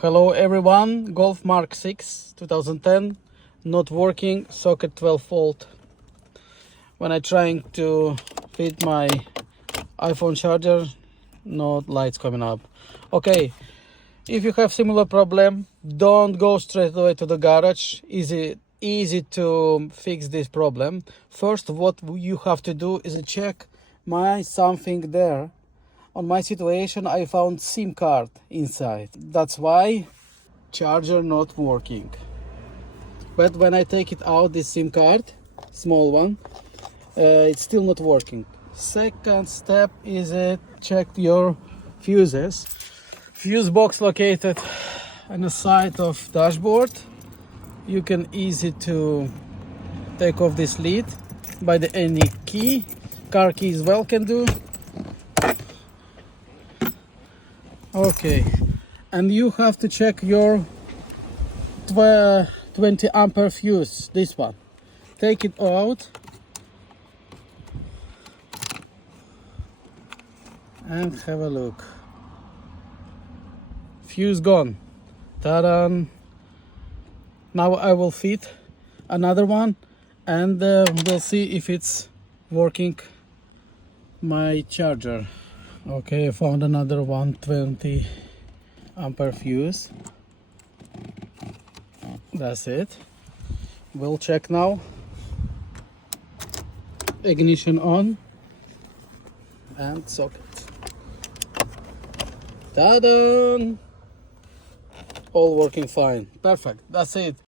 Hello everyone, Golf Mk6 2010, not working, socket 12 volt. When I trying to fit my iPhone charger, no lights coming up. Okay, if you have similar problem, don't go straight away to the garage. Easy to fix this problem. First, what you have to do is check something there. On my situation, I found SIM card inside. That's why charger not working. But when I take it out, this SIM card, small one, it's still not working. Second step is check your fuses. Fuse box located on the side of dashboard. You can easy to take off this lid by any key. Car key as well can do. Okay, and you have to check your 20 ampere fuse, this one. Take it out and have a look. Fuse gone. Ta-da! Now I will fit another one and we'll see if it's working my charger. Okay, I found another 120 ampere fuse. That's it. We'll check now. Ignition on and socket. Ta-da! All working fine. Perfect. That's it.